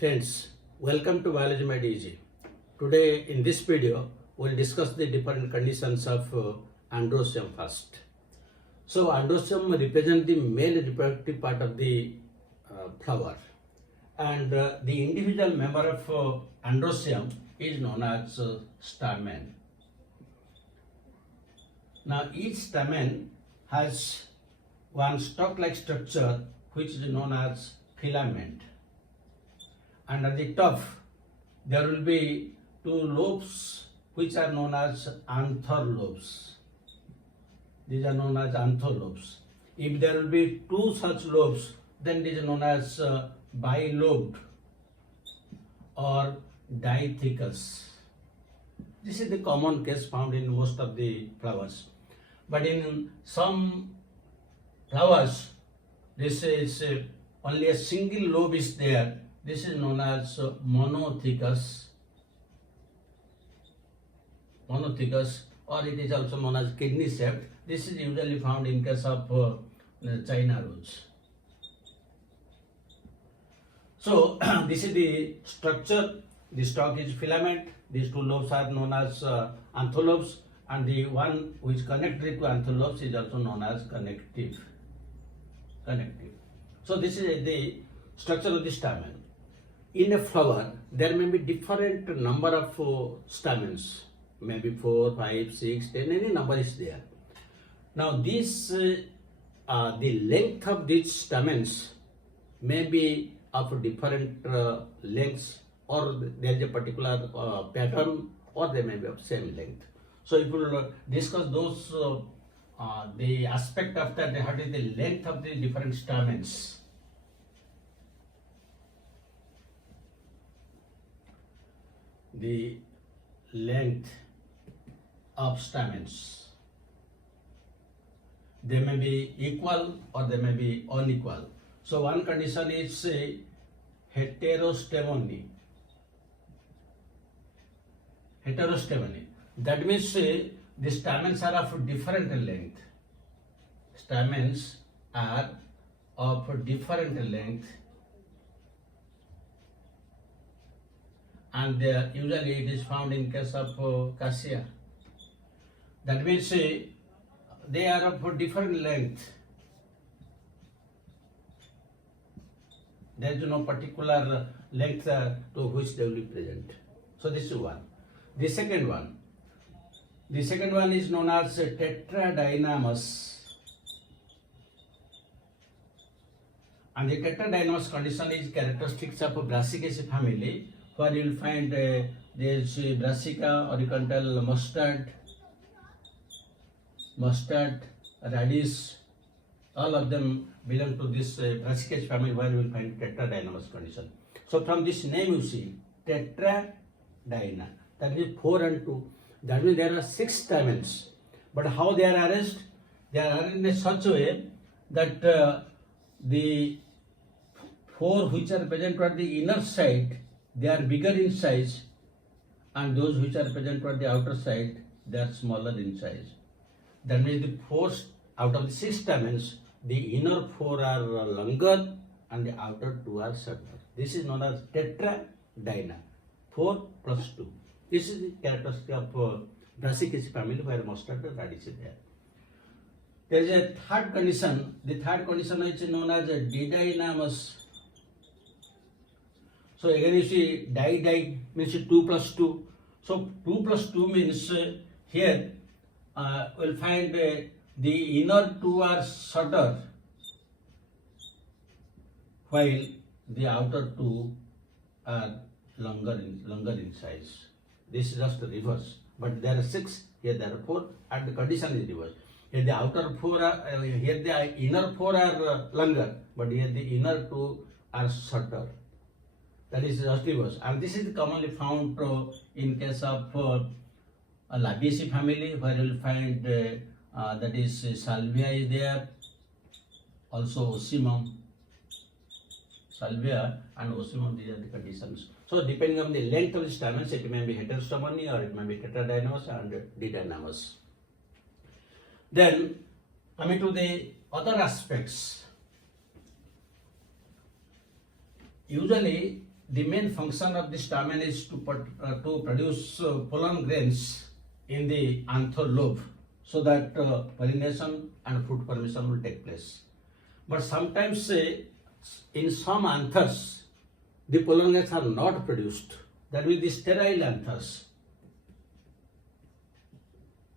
Friends, welcome to Biology Made Easy. Today in this video, we'll discuss the different conditions of Androecium first. So Androecium represents the male reproductive part of the flower, and the individual member of Androecium is known as stamen. Now each stamen has one stalk-like structure which is known as filament. And at the top, there will be two lobes which are known as anther lobes. These are known as anther lobes. If there will be two such lobes, then it is known as bilobed or dithecous. This is the common case found in most of the flowers. But in some flowers, this is only a single lobe is there. This is known as monothecas, or it is also known as kidney shaped. This is usually found in case of China rose. So this is the structure. The stalk is filament. These two lobes are known as antholobes, and the one which connected to antholobes is also known as connective. So this is the structure of the stamen. In a flower, there may be different number of stamens, maybe 4, 5, 6, 10, any number is there. Now this, the length of these stamens may be of different lengths, or there is a particular pattern, or they may be of same length. So if we will discuss those, the aspect of that, what is the length of the different stamens. The length of stamens, they may be equal or they may be unequal. So one condition is heterostemony. That means the stamens are of different length. Stamens are of different length, and usually it is found in case of cassia. That means they are of different length. There is no particular length to which they will be present. So this is one. The second one is known as tetradynamous. And the tetradynamous condition is characteristics of Brassicaceae family, where you will find there is brassica, or you can tell mustard, radish. All of them belong to this Brassicaceae family, where you will find tetradynamous condition. So from this name you see tetradyna, that means 4 and 2. That means there are 6 stamens. But how they are arranged? They are arranged in such a way that the 4 which are present toward the inner side, they are bigger in size, and those which are present toward the outer side, they are smaller in size. That means the 4 out of the 6 stamens, the inner 4 are longer and the outer 2 are shorter. This is known as tetradyna, 4 plus 2. This is the characteristic of Brassicaceae family, where mustard and radish is there. There is a third condition. The third condition is known as didyanomous. So again you see di means 2 plus 2. So 2 plus 2 means here we'll find the inner 2 are shorter, while the outer 2 are longer in size. This is just the reverse. But there are 6, here there are 4, and the condition is reverse. Here the outer 4 are, here the inner 4 are longer, but here the inner 2 are shorter. That is just reverse. And this is commonly found in case of Labiaceae family, where you will find that is salvia is there, also ocimum. Salvia and ocimum, these are the conditions. So depending on the length of the stamens, it may be heterostomony or it may be tetradynamous and didyanomous. Then coming to the other aspects, usually the main function of the stamen is to produce pollen grains in the anther lobe so that pollination and fruit formation will take place. But sometimes in some anthers, the pollen grains are not produced. That will be the sterile anthers.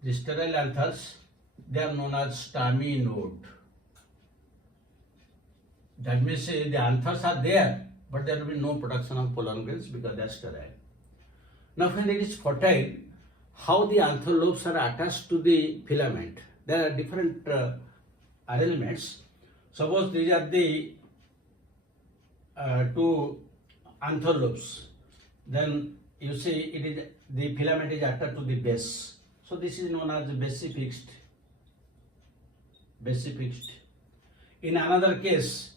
The sterile anthers, they are known as staminode. That means the anthers are there, but there will be no production of pollen grains because they are sterile. Now when it is fertile, how the anther lobes are attached to the filament? There are different arrangements. Suppose these are the two anther lobes. Then you see it is the filament is attached to the base. So this is known as basifixed. Basifixed. In another case,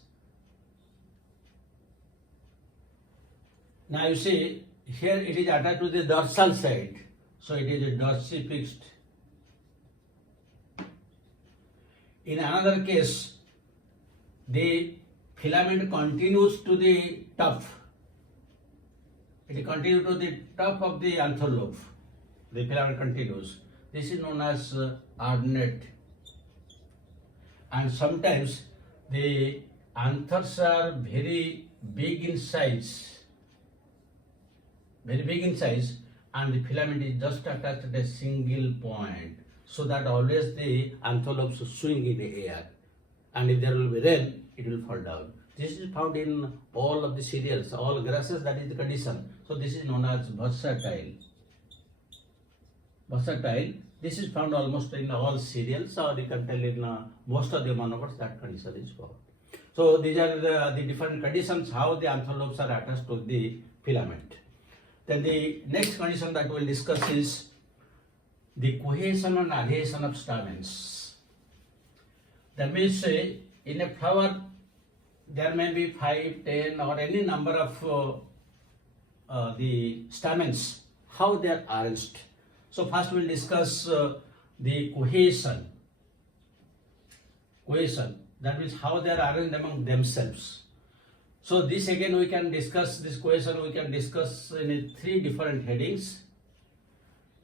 now you see here it is attached to the dorsal side. So it is a dorsifixed. In another case, the filament continues to the top. It continues to the top of the anther lobe. The filament continues. This is known as adnate. And sometimes the anthers are very big in size. Very big in size, and the filament is just attached at a single point, so that always the anther lobes swing in the air, and if there will be rain, it will fall down. This is found in all of the cereals, all grasses, that is the condition. So this is known as versatile. Versatile, this is found almost in all cereals, or you can tell in most of the monothecas that condition is found. So these are the different conditions how the anther lobes are attached to the filament. Then the next condition that we will discuss is the cohesion and adhesion of stamens. That means in a flower there may be 5, 10 or any number of the stamens, how they are arranged. So first we will discuss the cohesion. Cohesion, that means how they are arranged among themselves. So this again we can discuss, this cohesion we can discuss in 3 different headings.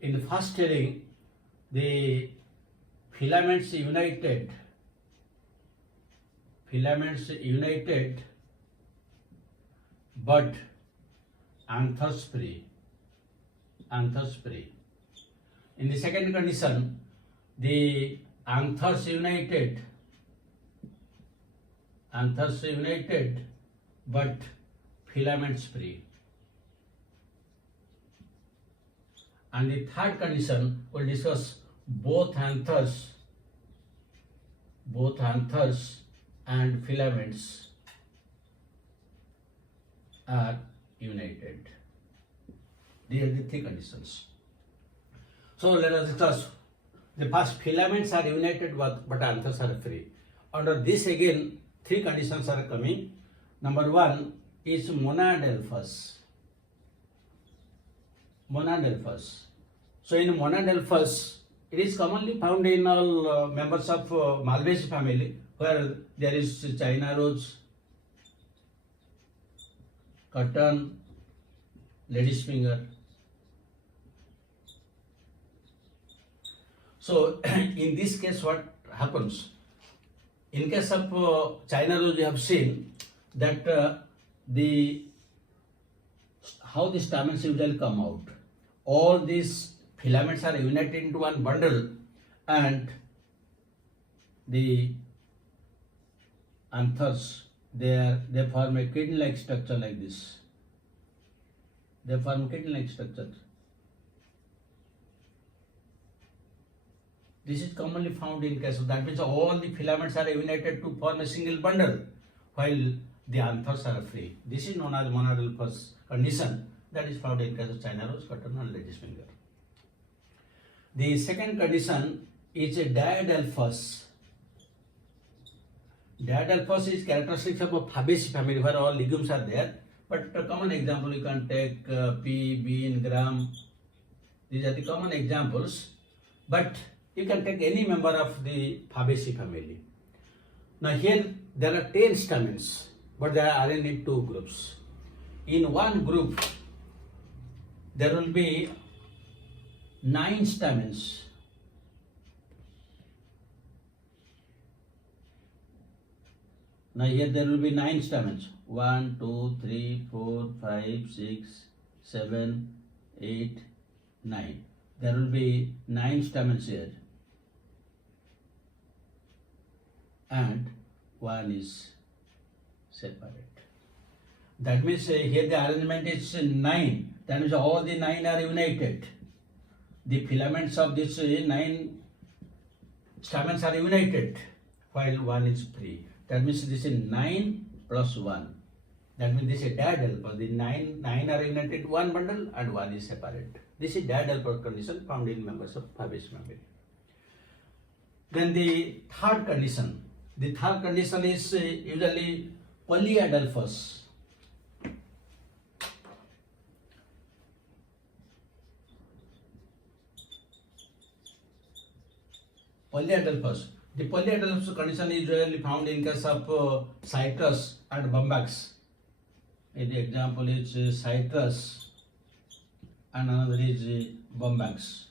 In the first heading, the filaments united but anthers free. In the second condition, the anthers united but filaments free. And the third condition will discuss both anthers and filaments are united. These are the 3 conditions. So let us discuss. The first, filaments are united but anthers are free. Under this again 3 conditions are coming. Number 1 is monadelphous. So in monadelphous, it is commonly found in all members of Malvaceae family, where there is China rose, cotton, lady's finger. So in this case what happens? In case of China rose, you have seen that how the stamens usually come out. All these filaments are united into one bundle, and the anthers, they form a kidney-like structure like this. They form kidney-like structure. This is commonly found in case of, that means all the filaments are united to form a single bundle, while the anthers are free. This is known as monadelphous condition, that is found in case of China rose, cotton and lady's finger. The second condition is a diadelphous. Diadelphous is characteristic of a Fabaceae family, where all legumes are there. But a common example you can take pea, bean, gram. These are the common examples. But you can take any member of the Fabaceae family. Now here there are 10 stamens, but they are arranged in 2 groups. in one group there will be 9 stamens. Now here there will be 9 stamens. 1, 2, 3, 4, 5, 6, 7, 8, 9. There will be 9 stamens here. And one is separate. That means here the arrangement is 9. That means all the 9 are united. The filaments of this 9 stamens are united while one is free. That means this is 9 plus 1. That means this is dihedral. The 9 are united in one bundle and one is separate. This is dihedral condition found in members of Fabaceae family. Then the third condition. The third condition is usually polyadelphous. Polyadelphous. The polyadelphous condition is usually found in case of citrus and bombax. The example is citrus and another is bombax.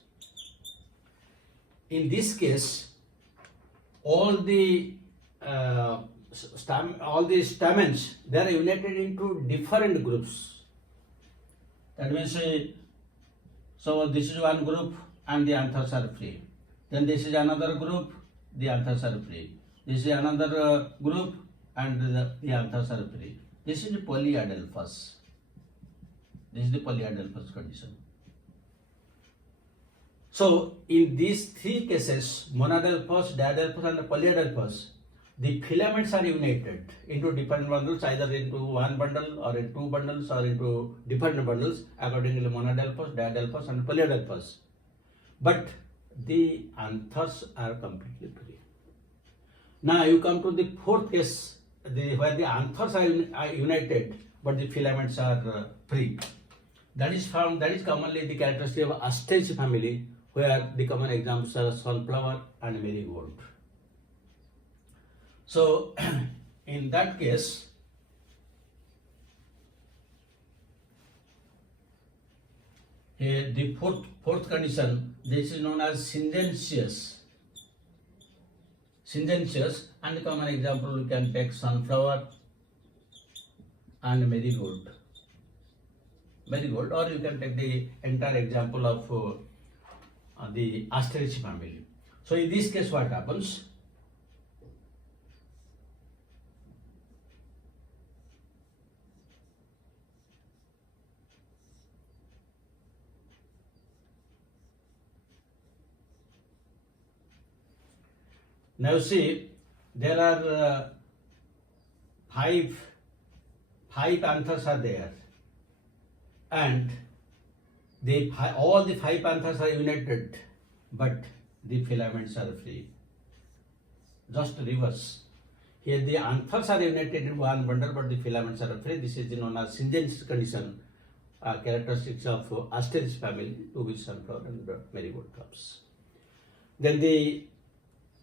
In this case, all the stamens, they are united into different groups. That means, so this is one group and the anthers are free. Then this is another group, the anthers are free. This is another group and the anthers are free. This is polyadelphous. This is the polyadelphous condition. So in these 3 cases, monodelphous, diadelphous and polyadelphous, the filaments are united into different bundles, either into one bundle or in 2 bundles or into different bundles according to monodelphous, diadelphous and polyadelphous. But the anthers are completely free. Now you come to the 4th case, where the anthers are united but the filaments are free. That is commonly the characteristic of Asteraceae family, where the common examples are sunflower and marigold. So in that case, the fourth condition, this is known as syngensious. Syngensious, and the common example we can take sunflower and marigold. Or you can take the entire example of the Asteraceae family. So in this case, what happens? Now see, there are 5 anthers are there, and all the 5 anthers are united, but the filaments are free. Just reverse. Here the anthers are united in one bundle, but the filaments are free. This is known as syngensious condition, characteristics of Asteraceae family, to which sunflower and marigold comes. Then the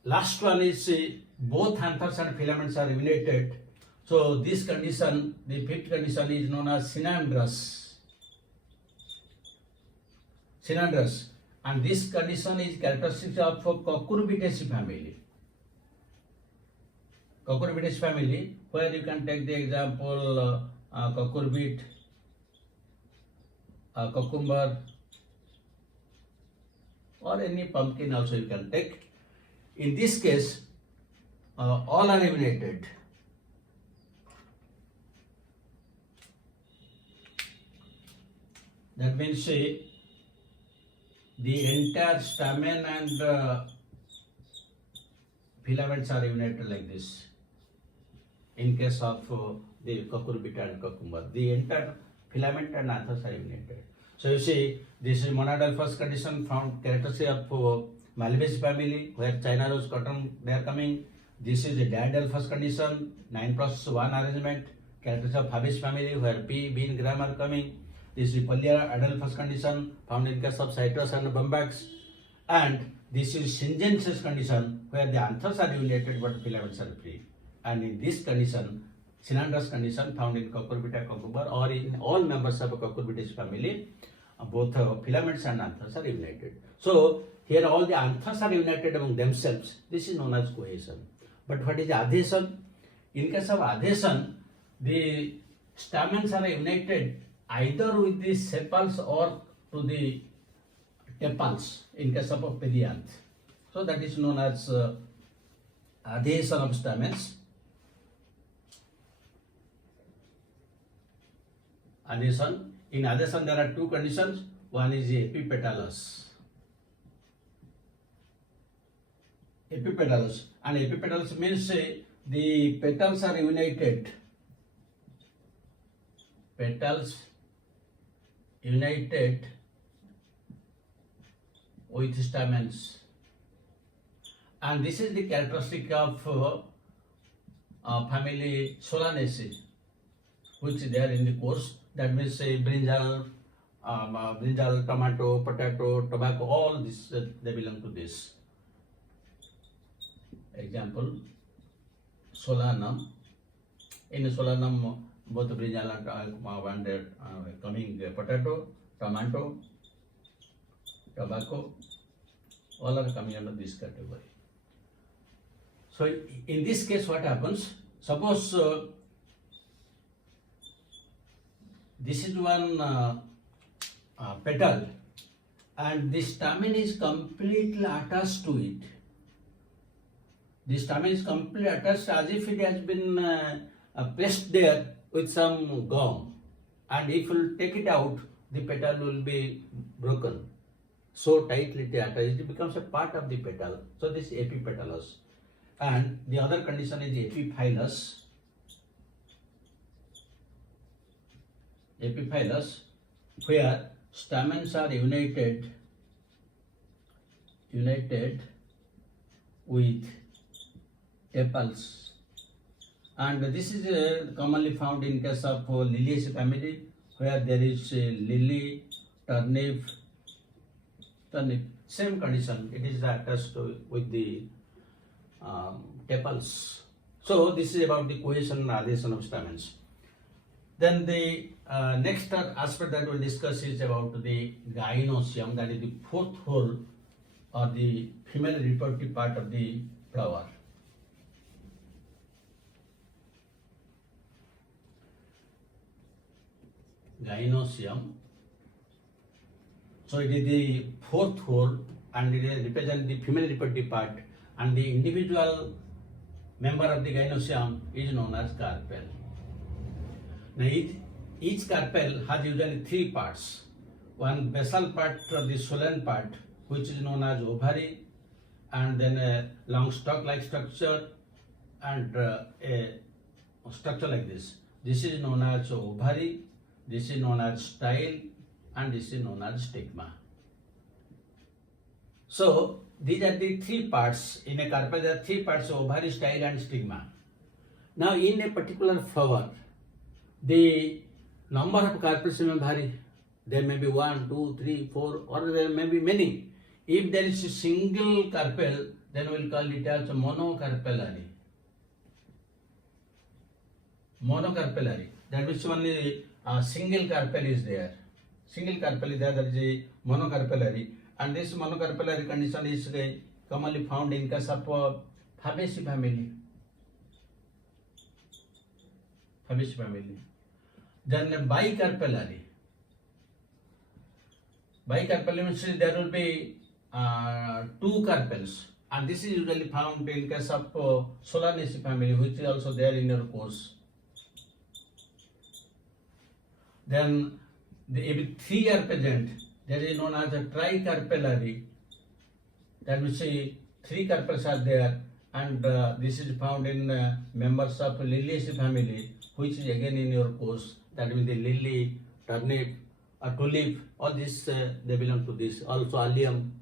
last one is both anthers and filaments are united. So this condition, the 5th condition, is known as synandrous. And this condition is characteristic of Cucurbitaceae family. Cucurbitaceae family, where you can take the example cucurbit, cucumber, or any pumpkin also you can take. In this case, all are united. That means the entire stamen and filaments are united like this. In case of the cucurbita and cucumber, the entire filament and anthers are united. So you see, this is monodelphous condition found characteristic of Malvaceae family, where China rose cotton they are coming. This is the diadelphous condition, 9 plus 1 arrangement, characteristic of Fabaceae family, where pea, bean, gram are coming. This is polyadelphous condition found in case of citrus and bombax. And this is syngensious condition, where the anthers are united but filaments are free. And in this condition, cylindrous condition found in Cucurbita cucumber or in all members of a Cucurbitaceae family. Both filaments and anthers are united. So here all the anthers are united among themselves. This is known as cohesion. But what is adhesion? In case of adhesion, the stamens are united either with the sepals or to the tepals in case of a perianth. So that is known as adhesion of stamens. Adhesion. In adhesion there are two conditions. One is the epipetalous. Epipetalous. And epipetalous means the petals are united. Petals united with stamens. And this is the characteristic of family Solanaceae, which is there in the course. That means brinjal, tomato, potato, tobacco, all this they belong to this. Example, solanum. In solanum, both brinjal and coming potato, tomato, tobacco, all are coming under this category. So in this case, what happens? Suppose this is one petal and the stamen is completely attached to it. The stamen is completely attached as if it has been placed there with some gum, and if you take it out, the petal will be broken. So tightly attached, it becomes a part of the petal. So this is epipetalous. And the other condition is epiphyllous. Epiphyllous, where stamens are united with tepals, and this is commonly found in case of Liliaceae family, where there is lily, turnip, same condition. It is attached with the tepals. So this is about the cohesion and adhesion of stamens. Then the next aspect that we will discuss is about the gynoecium, that is the fourth hole or the female reproductive part of the flower. Gynoecium. So it is the fourth hole and it represents the female reproductive part, and the individual member of the gynoecium is known as carpel. Now each carpel has usually three parts. One basal part of the swollen part, which is known as ovary, and then a long stalk-like structure and a structure like this. This is known as ovary, this is known as style, and this is known as stigma. So these are the three parts. In a carpel there are three parts: ovary, style, and stigma. Now in a particular flower, the number of carpels may vary. There may be 1, 2, 3, 4, or there may be many. If there is a single carpel, then we will call it as monocarpellary. Monocarpellary. That means only a single carpel is there. Single carpel is there, that is a monocarpellary. And this monocarpellary condition is commonly found in case of Fabaceae family. Fabaceae family. Then bicarpellary. Bicarpellary means there will be two carpels, and this is usually found in case of Solanaceae family, which is also there in your course. Then if three are present, there is known as a tricarpellary. That means three carpels are there, and this is found in members of Liliaceae family, which is again in your course. That means the lily, turnip, tulip, all this they belong to this. Also allium.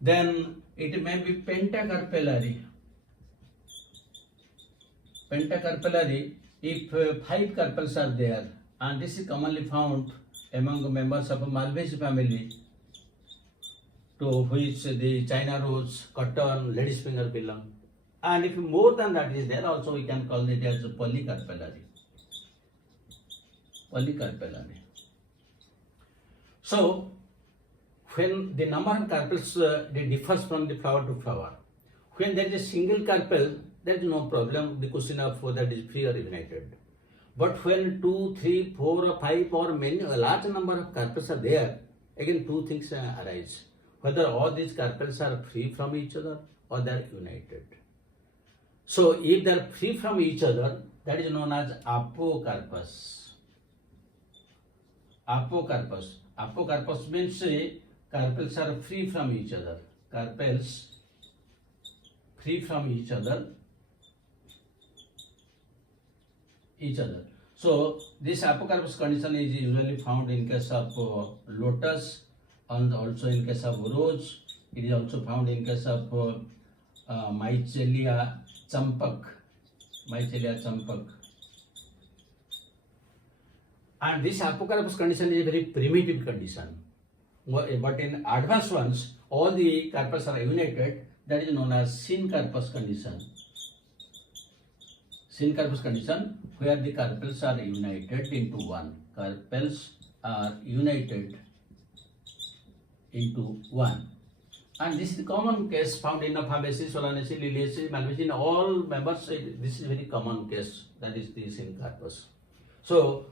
Then it may be pentacarpellary. Pentacarpellary if 5 carpels are there, and this is commonly found among members of Malvaceae family, to which the China rose, cotton, lady's finger belong. And if more than that is there, also we can call it as polycarpellary. Polycarpellary. So, when the number of carpels they differs from the flower to flower. When there is a single carpel, there is no problem. The question of whether it is free or united. But when 2, 3, 4, or 5 or many a large number of carpels are there, again two things arise. Whether all these carpels are free from each other or they are united. So if they are free from each other, that is known as apocarpus. Apocarpus. Apocarpus means carpels are free from each other. Carpels free from each other. So this apocarpus condition is usually found in case of lotus and also in case of rose. It is also found in case of Mycelia champak. And this apocarpus condition is a very primitive condition. But in advanced ones, all the carpels are united. That is known as syncarpus condition. Syncarpus condition, where the carpels are united into one. Carpels are united into one. And this is the common case found in Fabaceae, Solanaceae, Liliaceae, Malvaceae. In all members, this is very common case. That is the syncarpus. So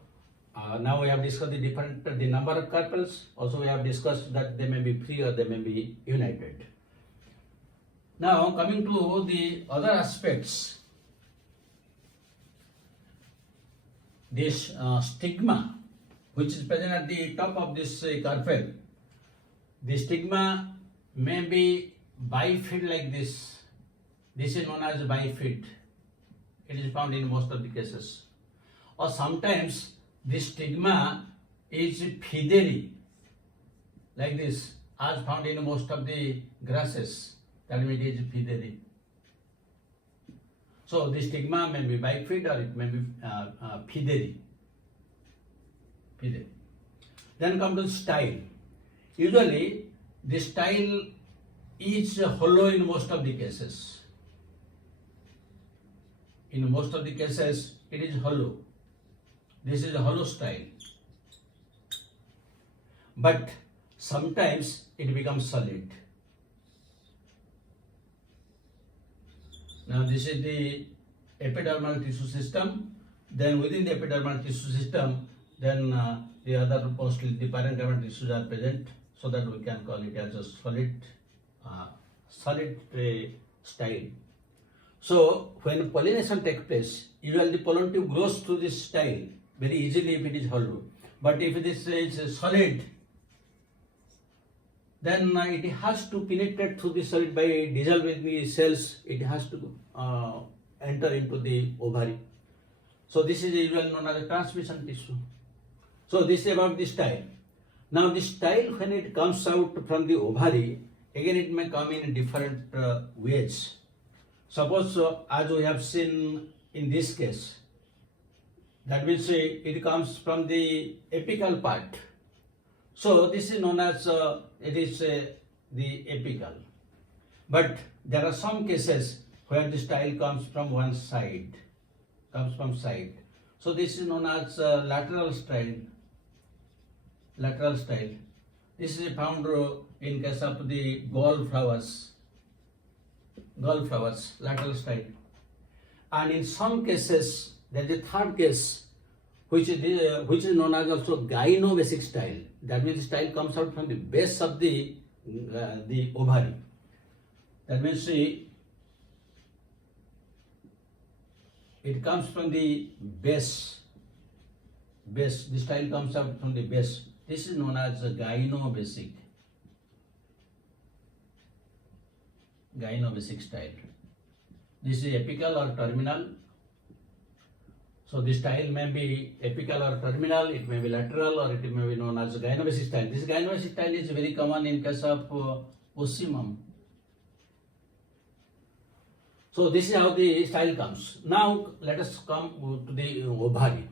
now we have discussed the number of carpels. Also we have discussed that they may be free or they may be united. Now coming to the other aspects. This stigma, which is present at the top of this carpel, the stigma may be bifid like this. This is known as bifid. It is found in most of the cases. Or sometimes the stigma is feathery, like this, as found in most of the grasses. That means it is feathery. So the stigma may be bifid or it may be feathery. Then come to style. Usually the style is hollow in most of the cases. In most of the cases it is hollow. This is a hollow style. But sometimes it becomes solid. Now this is the epidermal tissue system. Then within the epidermal tissue system, then the other mostly the parenchymal tissues are present, so that we can call it as a solid style. So when pollination takes place, usually the pollen tube grows through this style very easily if it is hollow. But if this is solid, then it has to penetrate through the solid by dissolving the cells. It has to enter into the ovary. So this is usually known as a transmission tissue. So this is about the style. Now the style, when it comes out from the ovary, again it may come in different ways. Suppose as we have seen in this case, that means it comes from the apical part. So this is known as the apical. But there are some cases where the style comes from one side, So this is known as lateral style. This is found in case of the gall flowers, lateral style. And in some cases, there is a third case, which is known as also gynoecium style. That means the style comes out from the base of the ovary. That means it comes from the base. The style comes out from the base. This is known as gynoecium style. This is apical or terminal. So the style may be apical or terminal, it may be lateral, or it may be known as gynoecium style. This gynoecium style is very common in case of ocimum. So this is how the style comes. Now let us come to the ovary.